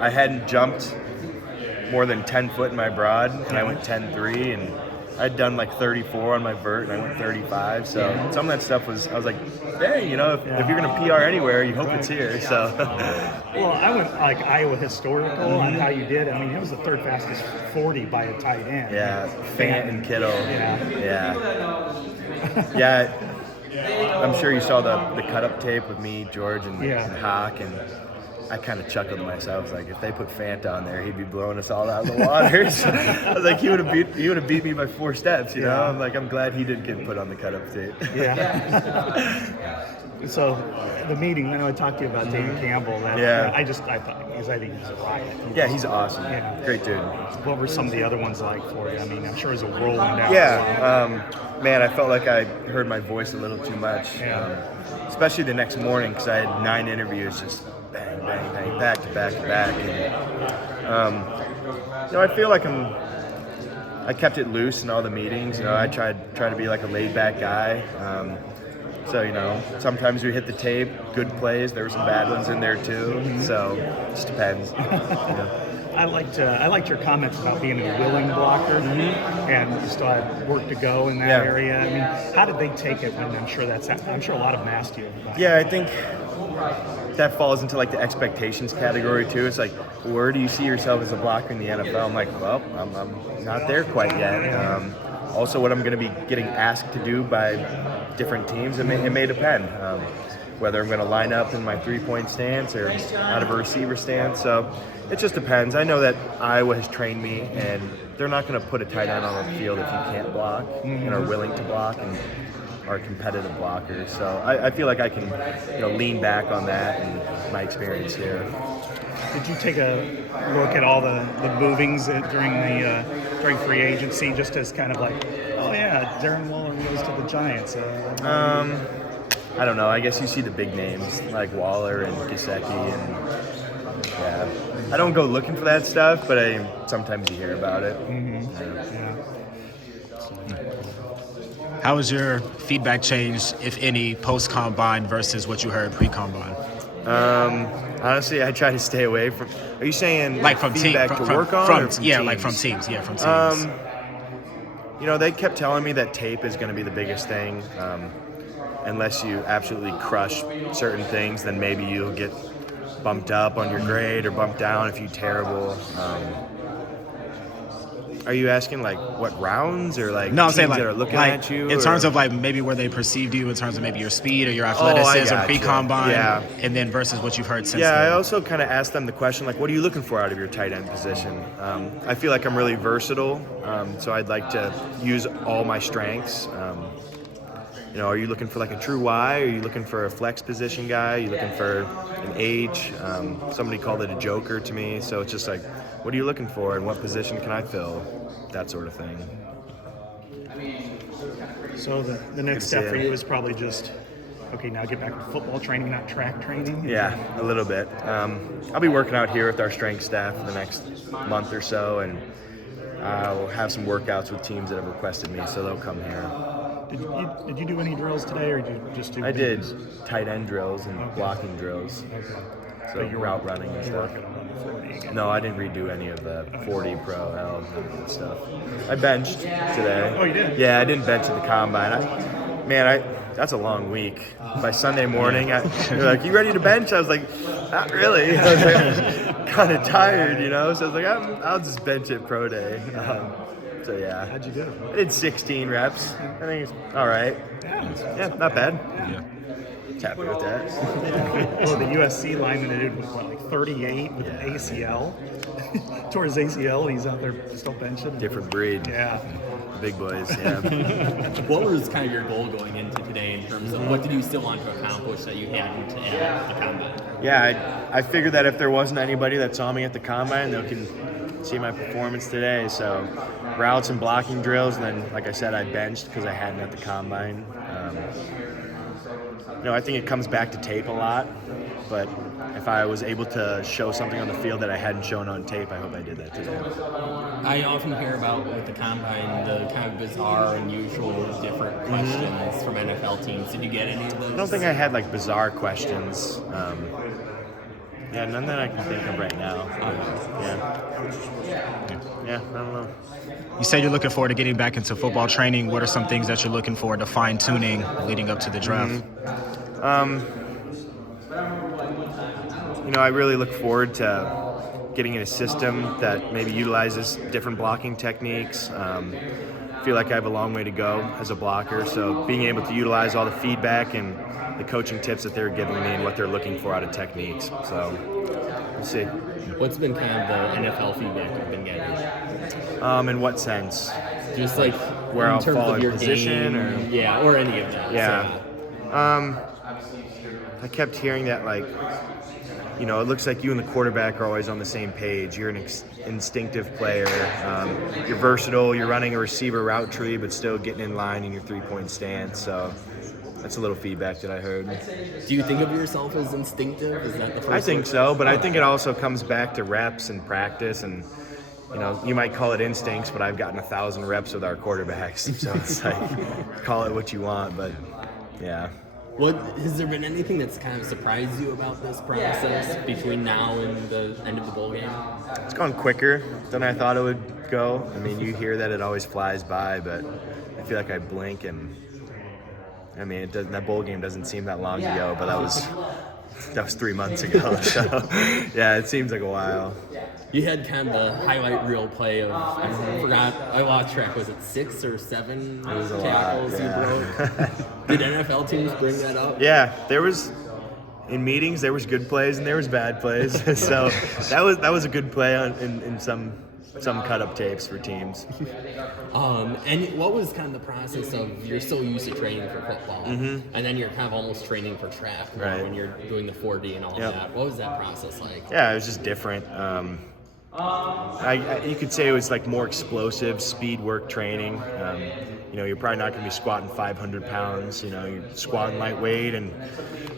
I hadn't jumped more than 10 foot in my broad, and I went 10.3, and I'd done like 34 on my vert, and I went 35. So some of that stuff I was like, dang, if you're gonna PR anywhere, you hope it's here. So. Well, I went like Iowa historical on how you did. I mean, it was the third fastest 40 by a tight end. Yeah, Fant and Kittle. Yeah. I'm sure you saw the cut-up tape with me, George, and Hawk, and I kind of chuckled to myself, like, if they put Fant on there, he'd be blowing us all out of the water. So I was like, he would have beat me by 4 steps, you know? I'm glad he didn't get put on the cut-up tape. Yeah. So the meeting, I know I talked to you about David Campbell. I think he's a riot. Yeah, he's awesome. Yeah. Great dude. What were some of the other ones like for you? I mean, I'm sure it was a whirlwind out. Yeah. Man, I felt like I heard my voice a little too much, especially the next morning, because I had 9 interviews, just bang, bang, bang, back to back to back. And, I feel like I kept it loose in all the meetings. I try to be like a laid back guy. So, sometimes we hit the tape, good plays. There were some bad ones in there too. So it just depends. I liked your comments about being a willing blocker and you still had work to go in that area. I mean, how did they take it? And I'm sure a lot of them asked you about it. Yeah, I think that falls into like the expectations category too. It's like, where do you see yourself as a blocker in the NFL? I'm like, well, I'm not there quite yet. Also, what I'm going to be getting asked to do by different teams, it may depend. Whether I'm going to line up in my 3-point stance or out of a receiver stance. So it just depends. I know that Iowa has trained me, and they're not going to put a tight end on the field if you can't block and are willing to block and are competitive blockers. So I feel like I can lean back on that and my experience here. Did you take a look at all the movings during free agency, just as kind of like, oh yeah, Darren Waller goes to the Giants? I don't know. I guess you see the big names like Waller and Gesicki, and I don't go looking for that stuff, but sometimes you hear about it. How has your feedback changed, if any, post-combine versus what you heard pre-combine? Honestly, I try to stay away from. Are you saying like from feedback team, to work on? From teams? Like from teams. Yeah, from teams. They kept telling me that tape is going to be the biggest thing. Unless you absolutely crush certain things, then maybe you'll get bumped up on your grade or bumped down if you're terrible. Are you asking like what rounds or like no, I'm teams saying like, that are looking at you? In terms of like maybe where they perceived you in terms of maybe your speed or your athleticism pre-combine, and then versus what you've heard since then. I also kind of asked them the question like, what are you looking for out of your tight end position? I feel like I'm really versatile, so I'd like to use all my strengths. Are you looking for like a true Y? Are you looking for a flex position guy? Are you looking for an age? Somebody called it a joker to me. So it's just like, what are you looking for and what position can I fill? That sort of thing. So the next step for you is probably just, okay, now get back to football training, not track training? Yeah, a little bit. I'll be working out here with our strength staff for the next month or so, and I'll have some workouts with teams that have requested me, so they'll come here. Did you do any drills today, or did you just do? I did tight end drills and blocking drills. Okay. So you're route running and stuff. No, I didn't redo any of the 40 pro L and stuff. I benched today. Oh, you did? Yeah, I didn't bench at the combine. That's a long week. By Sunday morning, they're like, "You ready to bench?" I was like, "Not really." I was like, kind of tired, So I was like, "I'll just bench it pro day." So yeah. How'd you do? I did 16 reps. I think it's all right. Yeah, not bad. Yeah. Happy with that. Well, the USC lineman did like 38 with an ACL. Tore his ACL. He's out there still benching. Different breed. Yeah. Big boys. Yeah. What was kind of your goal going into today in terms of what did you still want to accomplish that you hadn't at the combine? Yeah, I figured that if there wasn't anybody that saw me at the combine, they can see my performance today. So routes and blocking drills, and then, like I said, I benched because I hadn't at the combine. I think it comes back to tape a lot, but if I was able to show something on the field that I hadn't shown on tape, I hope I did that today. I often hear about with the combine the kind of bizarre, unusual, different questions from NFL teams. Did you get any of those? I don't think I had like bizarre questions. Yeah, none that I can think of right now. Yeah, I don't know. You said you're looking forward to getting back into football training. What are some things that you're looking forward to fine-tuning leading up to the draft? I really look forward to getting in a system that maybe utilizes different blocking techniques. I feel like I have a long way to go as a blocker, so being able to utilize all the feedback and the coaching tips that they're giving me and what they're looking for out of techniques. So we'll see. What's been kind of the NFL feedback you've been getting? In what sense? Just like Where in I'll terms fall of in your position, game, or or any of that. Yeah. I kept hearing that, like, it looks like you and the quarterback are always on the same page. You're an instinctive player. You're versatile. You're running a receiver route tree, but still getting in line in your three-point stance. So that's a little feedback that I heard. Do you think of yourself as instinctive? Is that the first I think word? so, but I think it also comes back to reps and practice, and you might call it instincts, but I've gotten 1,000 reps with our quarterbacks, so it's like, call it what you want, but yeah. What has there been anything that's kind of surprised you about this process between now and the end of the bowl game? It's gone quicker than I thought it would go. I mean, you hear that it always flies by, but I feel like I blink and that bowl game doesn't seem that long ago, but that was 3 months ago. So yeah, it seems like a while. You had kind of the highlight reel play of, I forgot, I lost track, was it 6 or 7 was a lot, tackles yeah. you broke? Did NFL teams bring that up? Yeah, in meetings there was good plays and there was bad plays. So that was a good play in some cut up tapes for teams. And what was kind of the process of, you're so used to training for football, and then you're kind of almost training for track Right. when you're doing the 4D and all Yep. that. What was that process like? Yeah, it was just different. You could say it was like more explosive speed work training. You're probably not going to be squatting 500 pounds. You're squatting lightweight and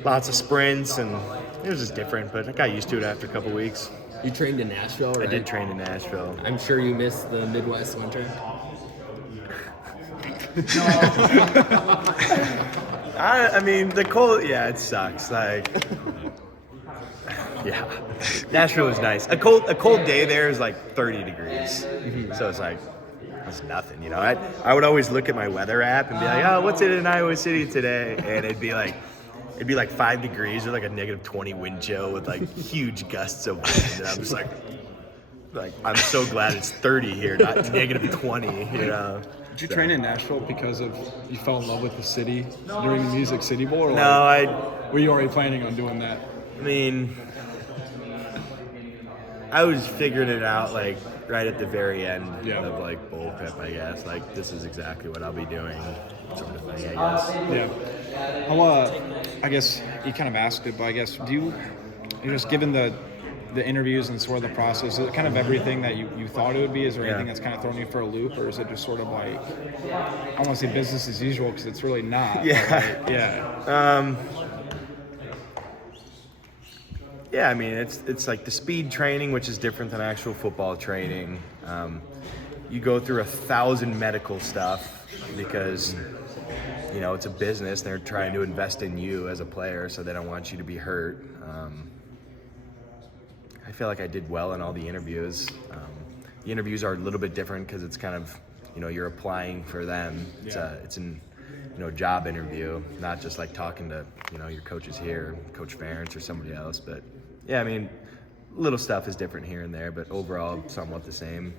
lots of sprints, and it was just different. But I got used to it after a couple weeks. You trained in Nashville, right? I did train in Nashville. I'm sure you missed the Midwest winter. I mean, the cold. Yeah, it sucks. Like, yeah, Nashville was nice. A cold day there is like 30 degrees, so it's like it's nothing. I would always look at my weather app and be like, oh, what's it in Iowa City today? And it'd be like 5 degrees with like a -20 wind chill with like huge gusts of wind, and I'm just like I'm so glad it's 30 here, not -20. Did you train in Nashville because you fell in love with the city during the Music City Bowl? Or No, were you already planning on doing that? I mean, I was figuring it out like right at the very end of like bowl prep, I guess. Like, this is exactly what I'll be doing, sort of thing, I guess. Yeah. I guess you kind of asked it, but I guess you just given the interviews and sort of the process, is it kind of everything that you thought it would be? Is there anything that's kind of thrown you for a loop, or is it just sort of like, I don't want to say business as usual because it's really not. Yeah. Right? Yeah. Yeah, I mean, it's like the speed training, which is different than actual football training. You go through 1,000 medical stuff because, it's a business. They're trying to invest in you as a player, so they don't want you to be hurt. I feel like I did well in all the interviews. The interviews are a little bit different because it's kind of, you're applying for them. It's an job interview, not just like talking to, your coaches here, Coach Ferentz or somebody else. But yeah, I mean, little stuff is different here and there, but overall somewhat the same.